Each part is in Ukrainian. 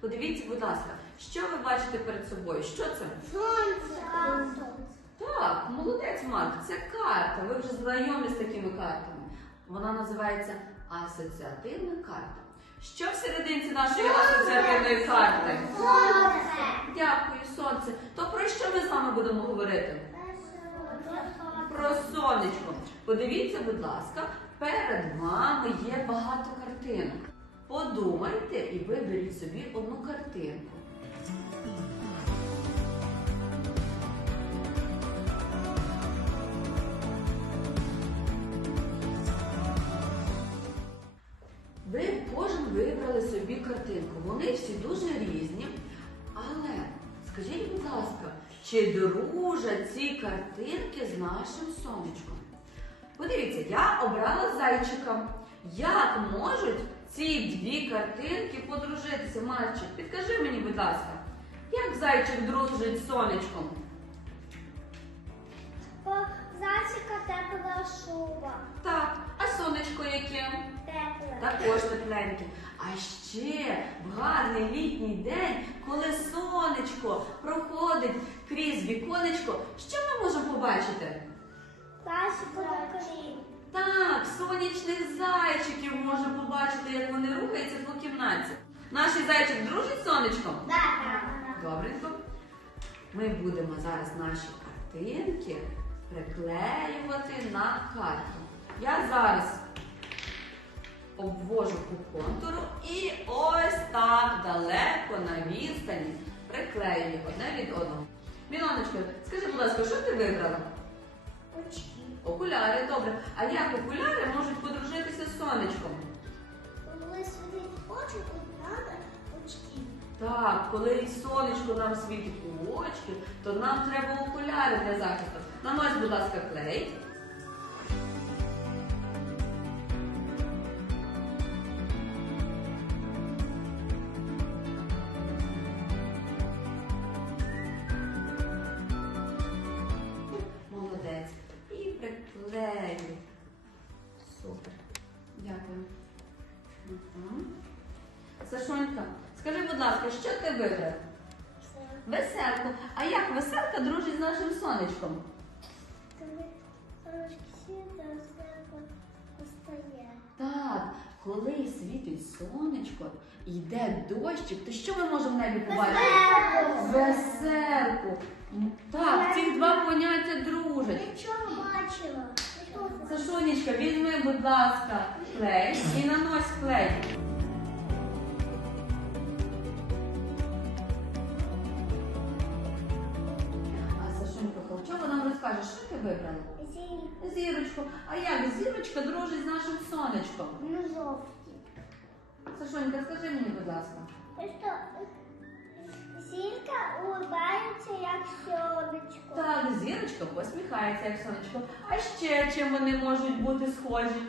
Подивіться, будь ласка, що ви бачите перед собою? Що це? Сонце. Так, молодець, Марк, це карта. Ви вже знайомі з такими картами. Вона називається асоціативна карта. Що в серединці нашої асоціативної карти? Сонце. Дякую, сонце. То про що ми з вами будемо говорити? Про сонечко. Подивіться, будь ласка, перед вами є багато картинок. Подумайте і виберіть собі одну картинку. Ви кожен вибрали собі картинку. Вони всі дуже різні. Але скажіть, будь ласка, чи дружать ці картинки з нашим сонечком? Подивіться, я обрала зайчика. Як можуть ці дві картинки подружитися? Мальчик, підкажи мені, будь ласка, як зайчик дружить з сонечком? По зайчика тепла шуба. Так, а сонечко яке? Тепла. Також тепленьке. А ще в гарний літній день, коли сонечко проходить крізь віконечко, що ми можемо побачити? Крім. Так, сонячних зайчиків можна побачити, як вони рухаються по кімнаті. Наш зайчик дружить з сонечком? Так. Добренько. Ми будемо зараз наші картинки приклеювати на карту. Я зараз обвожу по контуру і ось так далеко на відстані приклеюю одне від одного. Міланочко, скажи, будь ласка, що ти вибрала? Очки. Окуляри, добре. А як окуляри можуть подружитися з сонечком? Коли світить очі, то треба очки. Так, коли сонечко нам світить у очки, то нам треба окуляри для захисту. Нанось, будь ласка, клей. Супер. Дякую. Сашонька, скажи, будь ласка, що ти вибрав? Це Веселку. А як веселка дружить з нашим сонечком? Так, коли світить сонечко, і йде дощик, то що ми можемо в небі побачити? Веселку. Веселку. Так, ці два поняття дружать. Нічого бачила. Сашонечка, візьми, будь ласка, клей і нанось клей. А Сашонька Холчова нам розкаже, що ти вибрала? Зі Зірочку. А як зірочка дружить з нашим сонечком? не жовті. Сашонька, скажи мені, будь ласка. Що зірка улыбається, як сонечко. Так, зірочка посміхається, як сонечко. А ще чим вони можуть бути схожі?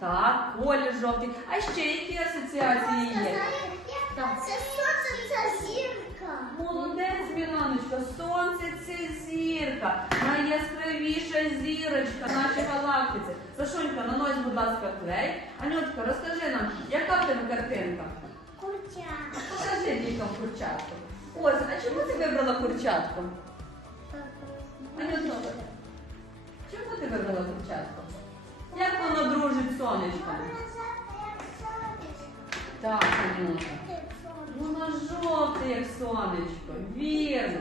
Так, колір жовтий. А ще які асоціації є? Так. Це сонце, це зірка. Молодець, Міланочка, сонце це зірка, найяскравіша зірочка в нашій галактиці. Сашонька, нанось, будь ласка, клей. Анютка, розкажи нам, яка в тебе картинка? Курча. Покажи дітям курчатку. Ось, а чому ти вибрала курчатку? Анютка, чому ти вибрала курчатку? Як воно дружить з сонечком? Так, Анюта. Воно жовте, як сонечко. Вірно.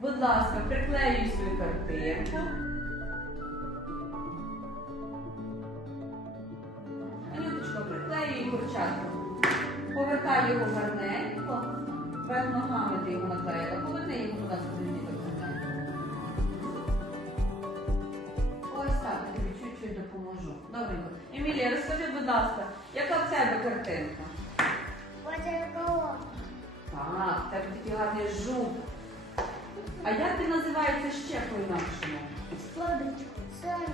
Будь ласка, приклеюй свою картинку. Анюточка, приклеюй курчатку. Повертай його гарненько. Перед ногами ти його наклеїла. Поверни його, будь ласка, допоможу. Добренько. Емілія, розкажи, будь ласка, яка в тебе картинка? Так, в тебе такий гарний жук. А як ти називається ще по-інакшому?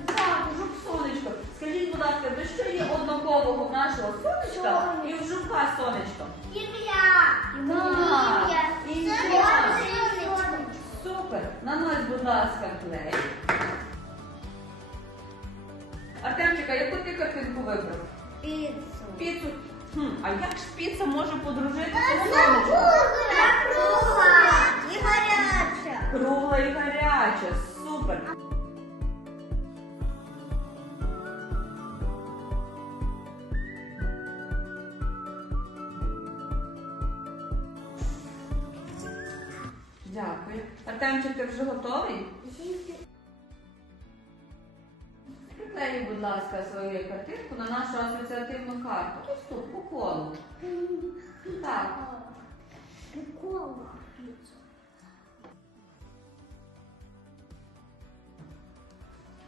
Так, жук сонечко. Скажіть, будь ласка, до що є однакового в нашого сонечка і в жука сонечко? Супер! Нанось, будь ласка, клей. Артемчика, яку ти картинку вибрав? Піцу. Піцу. Хм, а як ж піца може подружитися з сонечком? кругла і гаряча. Кругла і гаряча. Супер. Дякую. Артемчик, ти вже готовий? Ласка, свою картинку на нашу асоціативну карту. Ось тут, по колу. Так.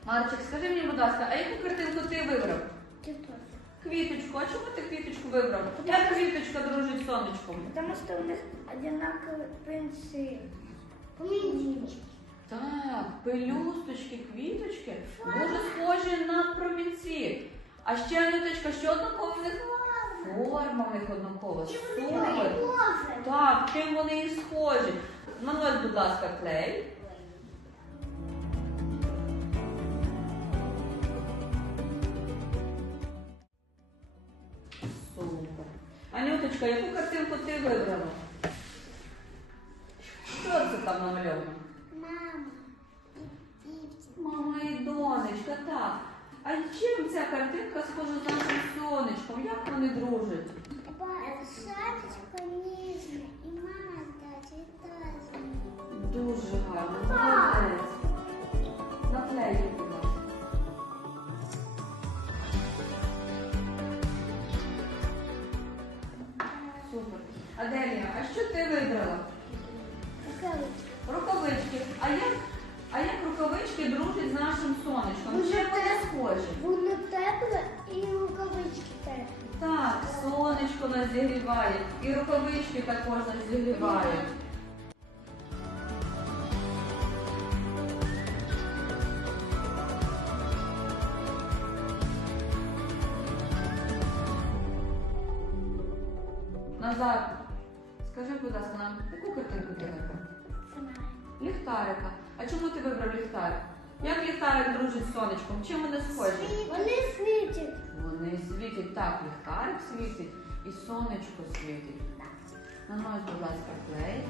Марчик, скажи мені, будь ласка, а яку картинку ти вибрав? Квіточку, а чому ти квіточку вибрав? Як квіточка дружить з сонечком? Потому что у них одинаковые принцы. Помидинчики. Так, пелюсточки, квіточки дуже схожі на промінці. А ще Анюточка, що однаково в них? Форма в них однакова. Супер. Так, тим вони і схожі. Нанось, будь ласка, клей. Супер. Анюточка, яку картинку ти вибрала? А чим ця картинка схожа з нашим сонечком? Як вони дружать? Шапочка нижняя и мама цветочек. Дуже гарно. Молодець. Наклеюй, будь ласка. Супер. Аделія, а що ти вибрала? Рукавички. А як, а як рукавички дружать з нашим сонечком? Дуже Чим вони схожі? Воно тепле і рукавички теплі. Так, сонечко нас зігріває, і рукавички також нас зігрівають. Назад. Скажи, будь ласка, нам яку картинку ти? Ліхтарика. А чому ти вибрав ліхтарик? Як ліхтарик дружить з сонечком? Чим вони схожі? Вони світять. Вони світять так, ліхтарик світить і сонечко світить. Нанось, будь ласка, клей.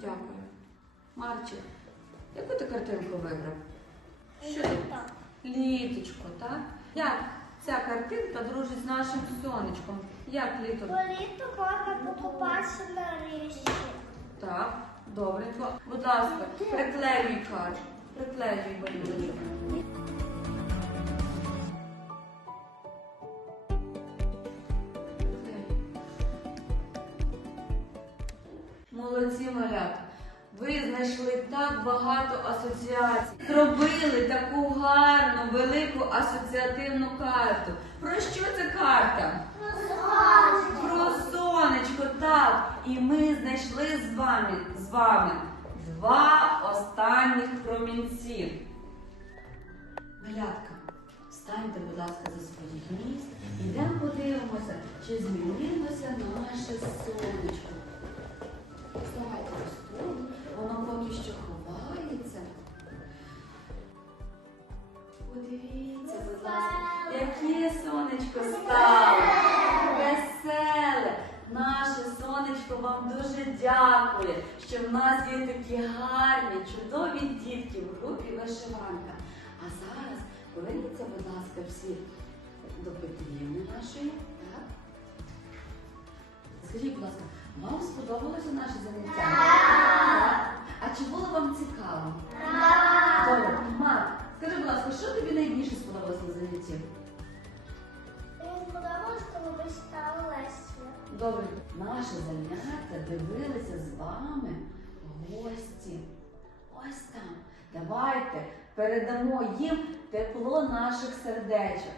Дякую. Марчик, яку ти картинку вибрав? Що? Літочко, так? Як ця картинка дружить з нашим сонечком? Як літо? Політо можна покупатися на річці. Так, добренько. Будь ласка, приклеюй кар. Приклеюй малюночок. Знайшли так багато асоціацій. Зробили таку гарну, велику асоціативну карту. Про що це карта? Про сонечко, так. І ми знайшли з вами, з вами два останніх промінці. Малятка, встаньте, будь ласка, за своїх місць. Ідемо подивимося, чи змінилося наше сонечко. Дякує, що в нас є такі гарні, чудові дітки в групі вишиванка. А зараз поверніться, будь ласка, всі до Петрівни нашої. Так? Скажіть, будь ласка, вам сподобалося наше заняття? Так. А чи було вам цікаво? Добре. Мар, скажи, будь ласка, що тобі найбільше сподобалося на занятті? Мені сподобалось, коли ви стали легше. Добре, наше заняття дивилися з вами гості. Ось там. Давайте передамо їм тепло наших сердечок.